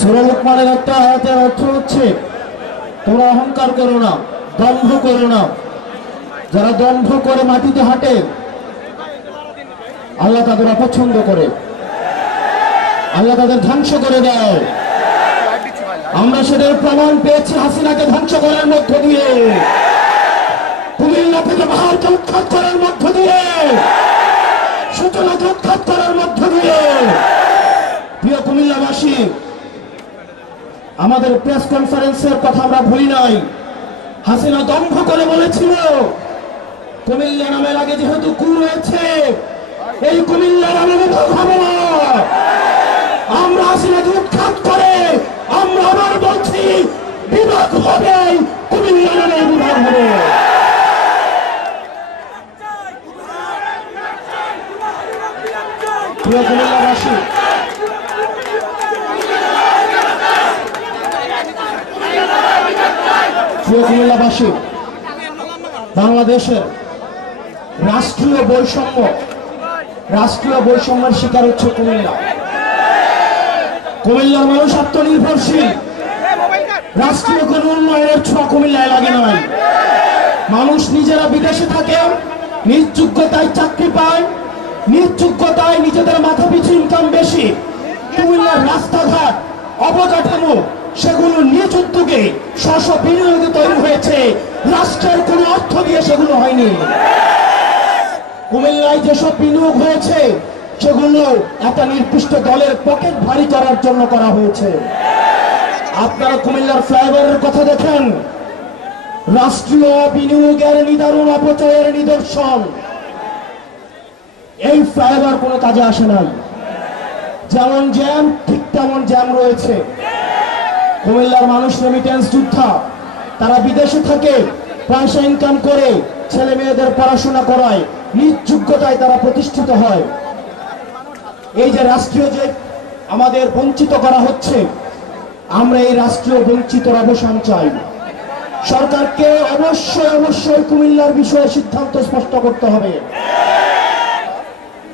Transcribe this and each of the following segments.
সূরা লুকমানের একটা আয়াতের অর্থ হচ্ছে তোমরা অহংকার করো না, দম্ভ করো না। যারা দম্ভ করে মাটিতে হাঁটে আল্লাহ তাদের অপছন্দ করে, আল্লাহ তাদের ধ্বংস করে দেয়। আমরা সেটার প্রমাণ পেয়েছি হাসিনাকে ধ্বংস করার মধ্য দিয়ে, কুমিল্লা থেকে পাহাড়কে উৎখাত করার মধ্য দিয়ে, সূচনাকে উৎখাত করার মধ্য দিয়ে। প্রিয় কুমিল্লাবাসী, আমাদের প্রেস কনফারেন্সের কথা আমরা ভুলি নাই। হাসিনা দম্ভ করে বলেছিল কুমিল্লা নামের আগে যেহেতু কু রয়েছে, এই কুমিল্লার আমি বিভাগ হব না। আমরা হাসিনাকে উৎখাত করে আমরা আবার বলছি বিভাগ হবে, কুমিল্লা নামে বিভাগ হবে। প্রিয় কুমিল্লাবাসী, প্রিয় কুমিল্লাবাসী, বাংলাদেশের রাষ্ট্রীয় বৈষম্যের শিকার হচ্ছে কুমিল্লা। কুমিল্লার মানুষ আত্মনির্ভরশীল, রাষ্ট্রীয় কোন উন্নয়নের ছোঁয়া কুমিল্লায় লাগে নাই। মানুষ নিজেরা বিদেশে থাকে, নিজ যোগ্যতায় চাকরি পায়, নিজ যোগ্যতায় নিজেদের মাথা পিছু ইনকাম বেশি। কুমিল্লার রাস্তাঘাট, অবকাঠামো সেগুলো নিজ উদ্যোগে স্ব বিনিয়োগে তৈরি হয়েছে, রাষ্ট্রের কোন অর্থ দিয়ে সেগুলো হয়নি। কুমিল্লায় যেসব বিনিয়োগ হয়েছে সেগুলো একটা নির্দিষ্ট দলের পকেট ভারী করার জন্য করা হয়েছে। আপনারা কুমিল্লার ফ্লাইওভারের কথা দেখেন, রাষ্ট্রীয় বিনিয়োগের নিদারুণ অপচয়ের নিদর্শন। এই ফ্লাইওভার কোনো কাজে আসে নাই, যেমন জ্যাম ঠিক তেমন জ্যাম রয়েছে। কুমিল্লার মানুষ রেমিটেন্স যোদ্ধা, তারা বিদেশে থাকে, পয়সা ইনকাম করে ছেলে মেয়েদের পড়াশোনা করায়, নিজ যোগ্যতায় তারা প্রতিষ্ঠিত হয়। এই যে রাষ্ট্রীয় যে আমাদের বঞ্চিত করা হচ্ছে, আমরা এই রাষ্ট্রীয় বঞ্চিতর অবসান চাই। সরকারকে অবশ্যই কুমিল্লার বিষয়ে সিদ্ধান্ত স্পষ্ট করতে হবে।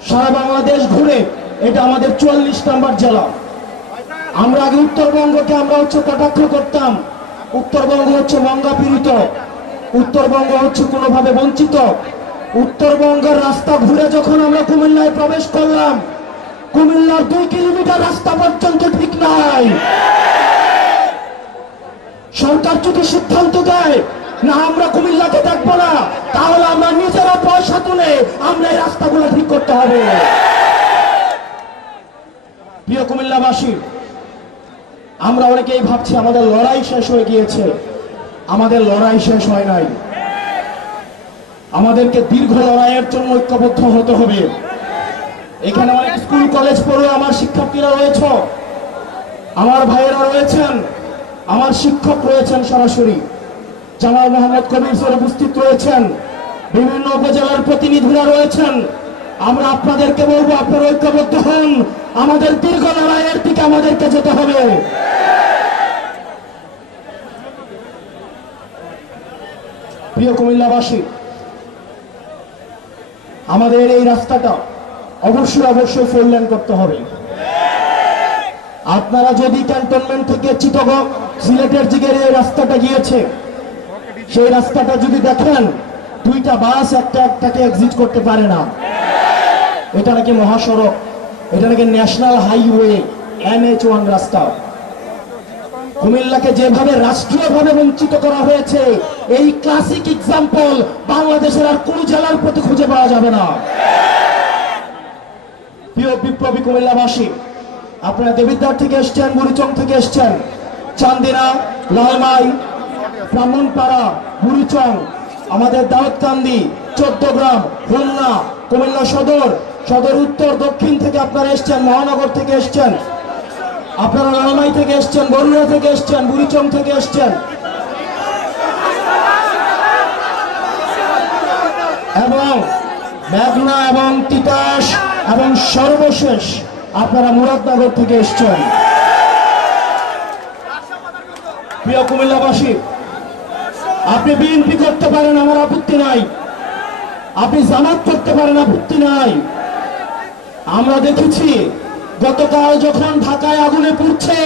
সারা বাংলাদেশ ঘুরে এটা আমাদের 44 নম্বর জেলা। আমরা আগে উত্তরবঙ্গকে আমরা কটাক্ষ করতাম, উত্তরবঙ্গ হচ্ছে মঙ্গা পীড়িত, উত্তরবঙ্গ হচ্ছে কোনোভাবে বঞ্চিত। উত্তরবঙ্গের রাস্তা ঘুরে যখন আমরা কুমিল্লায় প্রবেশ করলাম, কুমিল্লার 2 কিলোমিটার রাস্তা পর্যন্ত ঠিক নাই। সরকার যদি সিদ্ধান্ত দেয় না আমরা কুমিল্লাকে দেখবো না, তাহলে আমরা নিজেরা পয়সা তুলে আমরা এই রাস্তাগুলো ঠিক করতে হবে। প্রিয় কুমিল্লাবাসী, আমরা অনেকেই ভাবছি আমাদের লড়াই শেষ হয়ে গিয়েছে। আমাদের লড়াই শেষ হয় নাই। আমাদেরকে দীর্ঘ লড়াইয়ের জন্য ঐক্যবদ্ধ হতে হবে। এখানে অনেক স্কুল কলেজ পড়ুয়া আমার শিক্ষার্থীরা রয়েছে, আমার ভাইয়েরা রয়েছেন, আমার শিক্ষক রয়েছেন, সরাসরি জামাল মোহাম্মদ কবির স্যার উপস্থিত রয়েছেন, বিভিন্ন উপজেলার প্রতিনিধিরা রয়েছেন। আমরা আপনাদেরকে বলবো আপনারা ঐক্যবদ্ধ হন, আমাদের দীর্ঘ লড়াইয়ের দিকে আমাদেরকে যেতে হবে। প্রিয় কুমিল্লাবাসী, আমাদের এই রাস্তাটা অবশ্যই 4 লেন করতে হবে। আপনারা যদি ক্যান্টনমেন্ট থেকে চিটাগং সিলেটের দিকে এই রাস্তাটা গিয়েছে, সেই রাস্তাটা যদি দেখেন 2টা বাস একটাকে এক্সিট করতে পারে না। এটা নাকি মহাসড়ক, এটা নাকি ন্যাশনাল হাইওয়ে NH1 রাস্তা। কুমিল্লাকে যেভাবে রাষ্ট্রীয়ভাবে বঞ্চিত করা হয়েছে, এই ক্লাসিক এক্সাম্পল বাংলাদেশের আর কোন জেলার প্রতি খুঁজে পাওয়া যাবে না। প্রিয় বিপ্লবী কুমিল্লাবাসী, আপনারা দেবিদ্বার থেকে এসছেন, বুড়িচং থেকে এসছেন, চান্দিনা, লালমাই, ব্রাহ্মণপাড়া, বুড়িচং, আমাদের দাউদকান্দি, 14 গ্রাম, খুলনা, কুমিল্লা সদর, সদর উত্তর দক্ষিণ থেকে আপনারা এসছেন, মহানগর থেকে এসছেন, আপনারা লালমাই থেকে এসছেন, বরুণা থেকে এসছেন, বুড়িচং থেকে এসছেন, এবং মেঘনা এবং তিতাস, এবং সর্বশেষ আপনারা মুরাদনগর থেকে এসছেন। প্রিয় কুমিল্লাবাসী, আপনি বিএনপি করতে পারেন, আমার আপত্তি নাই। আপনি জামাত করতে পারেন, আপত্তি নাই। আমরা দেখেছি গতকাল যখন ঢাকায় আগুনে পুড়ছে,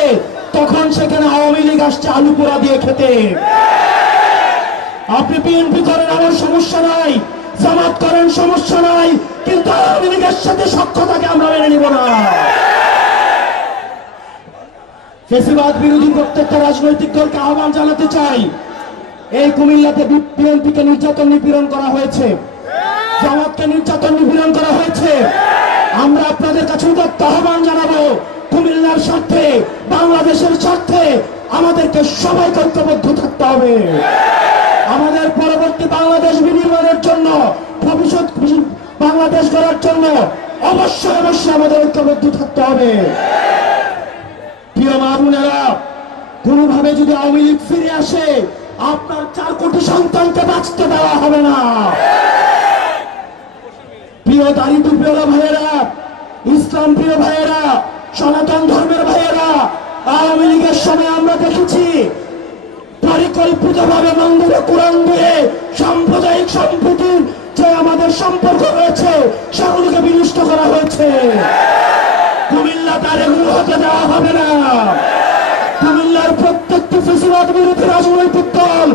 তখন সেখানে আওয়ামী লীগ আসছে আলু পোড়া দিয়ে খেতে। আপনি বিএনপি করেন, আমার সমস্যা নাই, জামাত করেন, সমস্যা নাই, কিন্তু আওয়ামী লীগের সাথে সখ্যতাকে আমরা মেনে নিব না। ফেসিবাদ বিরোধী প্রত্যেকটা রাজনৈতিক দলকে আহ্বান জানাতে চাই, এই কুমিল্লাতে বিএনপিকে নির্যাতন নিপীড়ন করা হয়েছে, জামাতকে নির্যাতন নিপীড়ন করা হয়েছে। আমরা আপনাদের কাছে উদাত্ত আহ্বান জানাবো, কুমিল্লার স্বার্থে, বাংলাদেশের স্বার্থে আমাদেরকে সবাইকে ঐক্যবদ্ধ থাকতে হবে। আমাদের পরবর্তী বাংলাদেশ বিনির্মাণের জন্য, ভবিষ্যৎ বাংলাদেশ গড়ার জন্য অবশ্যই অবশ্যই আমাদের ঐক্যবদ্ধ থাকতে হবে। প্রিয় মা বোনেরা, কোনোভাবে যদি আওয়ামী লীগ ফিরে আসে, আপনার 4 কোটি সন্তানকে বাঁচতে দেওয়া হবে না। প্রিয় দারিদ্র প্রিয় ভাইয়েরা, ইসলাম প্রিয় ভাইয়েরা, সনাতন ধর্মের ভাইয়েরা, আওয়ামী লীগের সময় আমরা দেখেছি পরিকল্পিতভাবে মন্দিরে কোরআন দিয়ে সাম্প্রদায়িক সম্প্রীতির যে আমাদের সম্পর্ক রয়েছে সেগুলোকে বিনষ্ট করা হয়েছে। কুমিল্লা তার এগুলো হতে দেওয়া হবে না। কুমিল্লার প্রত্যেকটি ফেসিবাদ বিরোধী রাজনৈতিক দল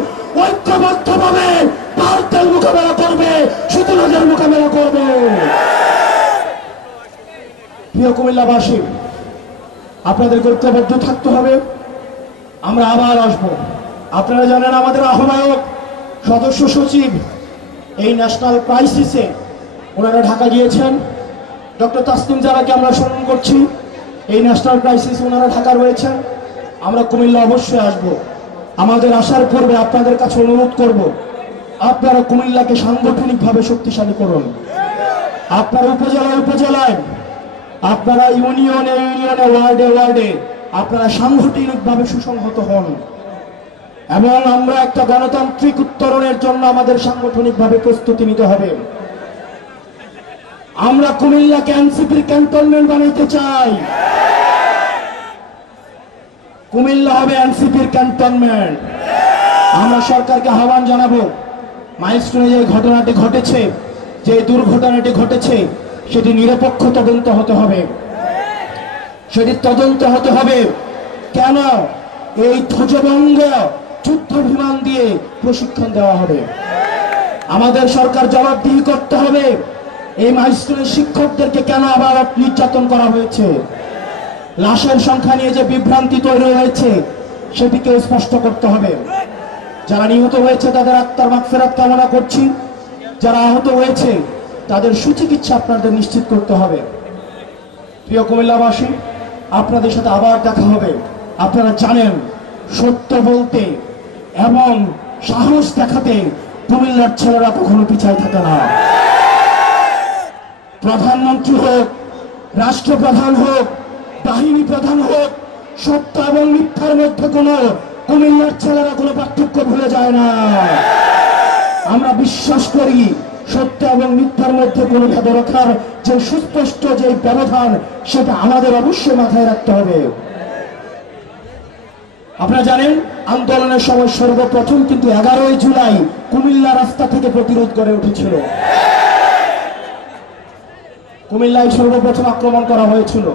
ঐক্যবদ্ধভাবে ভারতের মোকাবেলা করবে, শীতলদের মোকাবেলা করবে। প্রিয় কুমিল্লাবাসী, আপনাদের ঐক্যবদ্ধ থাকতে হবে। আমরা আবার আসবো। আপনারা জানেন আমাদের আহ্বায়ক, সদস্য সচিব এই ন্যাশনাল ক্রাইসিসে ওনারা ঢাকা গিয়েছেন। ডক্টর তাসনিম জারাকে আমরা স্মরণ করছি। এই ন্যাশনাল ক্রাইসিস ওনারা ঢাকা রয়েছেন। আমরা কুমিল্লা অবশ্যই আসব। আমাদের আসার পূর্বে আপনাদের কাছে অনুরোধ করব, আপনারা কুমিল্লাকে সাংগঠনিকভাবে শক্তিশালী করুন। আপনারা উপজেলায় উপজেলায়, আপনারা ইউনিয়নে ইউনিয়নে, ওয়ার্ডে ওয়ার্ডে আপনারা সাংগঠনিকভাবে সুসংহত হন এবং আমরা একটা গণতান্ত্রিক উত্তরণের জন্য আমাদের সাংগঠনিকভাবে প্রস্তুতি নিতে হবে। আমরা কুমিল্লাকে এনসিপির ক্যান্টনমেন্ট বানাইতে চাই। কুমিল্লা হবে এনসিপির ক্যান্টনমেন্ট। আমরা সরকারকে আহ্বান জানাবো, মাইলস্টোনে যে ঘটনাটি ঘটেছে, যে দুর্ঘটনাটি ঘটেছে, সেটি নিরপেক্ষ তদন্ত হতে হবে। সেটি তদন্ত হতে হবে কেন এই ধ্বজভঙ্গ যুদ্ধ বিমান দিয়ে প্রশিক্ষণ দেওয়া হবে। আমাদের সরকার জবাবদিহি করতে হবে, এই মাইলস্টোনের শিক্ষকদেরকে কেন আবার নির্যাতন করা হয়েছে। লাশের সংখ্যা নিয়ে যে বিভ্রান্তি তৈরি হয়েছে সেটিকে স্পষ্ট করতে হবে। যারা নিহত হয়েছে তাদের আত্মার মাগফিরাত কামনা করছি। যারা আহত হয়েছে তাদের সুচিকিৎসা আপনাদের নিশ্চিত করতে হবে। প্রিয় কুমিল্লাবাসী, আপনাদের সাথে আবার দেখা হবে। আপনারা জানেন, সত্য বলতে এবং সাহস দেখাতে কুমিল্লার ছেলেরা কখনো পিছায় থাকে না। প্রধানমন্ত্রী হোক, রাষ্ট্রপ্রধান হোক, বাহিনী প্রধান হোক, সত্য এবং মিথ্যার মধ্যে কোনো কুমিল্লার ছেলেরা কোনো পার্থক্য ভুলে যায় না। আমরা বিশ্বাস করি সত্য এবং মিথ্যার মধ্যে কোনো ভেদ রাখার যে সুস্পষ্ট যে ব্যবধান, সেটা আমাদের অবশ্যই মাথায় রাখতে হবে। আপনারা জানেন, আন্দোলনের সময় সর্বপ্রথম কিন্তু 11ই জুলাই কুমিল্লা রাস্তা থেকে প্রতিরোধ করে উঠেছিল। কুমিল্লায় সর্বপ্রথম আক্রমণ করা হয়েছিল।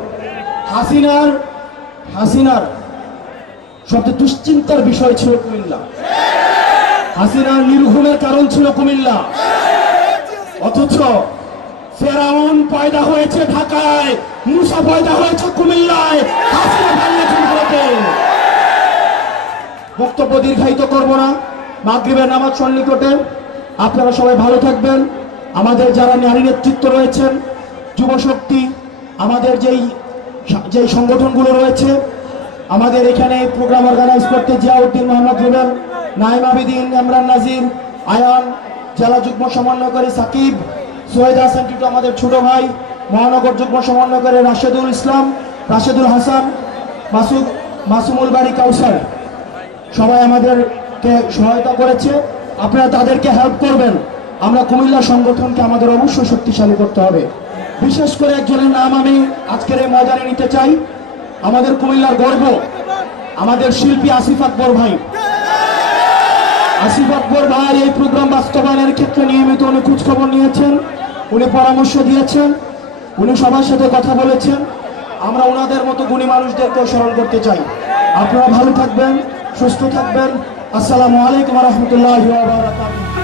হাসিনার সবচেয়ে দুশ্চিন্তার বিষয় ছিল কুমিল্লা। হাসিনার নির্ঘুমের কারণ ছিল কুমিল্লা। অথচ ফেরাউন পয়দা হয়েছে ঢাকায়, মুসা পয়দা হয়েছে কুমিল্লায়, হাসিনা পালিয়েছে ভারতে। বক্তব্য দীর্ঘায়িত করব না, মাগরিবের নামাজ সন্নিকটে। আপনারা সবাই ভালো থাকবেন। আমাদের যারা নারী নেতৃত্ব রয়েছেন, যুবশক্তি, আমাদের যেই সংগঠনগুলো রয়েছে, আমাদের এখানে প্রোগ্রাম অর্গানাইজ করতে জিয়াউদ্দিন, মোহাম্মদ রুবেল, নাইম আবিদিন, ইমরান নাজির, আয়ান, জেলা যুগ্ম সমন্বয়কারী সাকিব, সোহেদ হাসান টিটু, আমাদের ছোট ভাই, মহানগর যুগ্ম সমন্বয়কারী রাশেদুল ইসলাম, রাশেদুল হাসান, মাসুমুল বাড়ি, কাউসার, সবাই আমাদেরকে সহায়তা করেছে। আপনারা তাদেরকে হেল্প করবেন। আমরা কুমিল্লা সংগঠনকে আমাদের অবশ্যই শক্তিশালী করতে হবে। বিশেষ করে একজনের নাম আমি আজকের এই ময়দানে নিতে চাই। আমাদের কুমিল্লার গর্ব, আমাদের শিল্পী আসিফ আকবর ভাই। আসিফ আকবর ভাই এই প্রোগ্রাম বাস্তবায়নের ক্ষেত্রে নিয়মিত উনি খোঁজখবর নিয়েছেন, উনি পরামর্শ দিয়েছেন, উনি সবার সাথে কথা বলেছেন। আমরা ওনাদের মতো গুণী মানুষদেরকে স্মরণ করতে চাই। আপনারা ভালো থাকবেন, সুস্থ থাকবেন। আসসালামু আলাইকুম ওয়া রাহমাতুল্লাহি ওয়া বারাকাতুহু।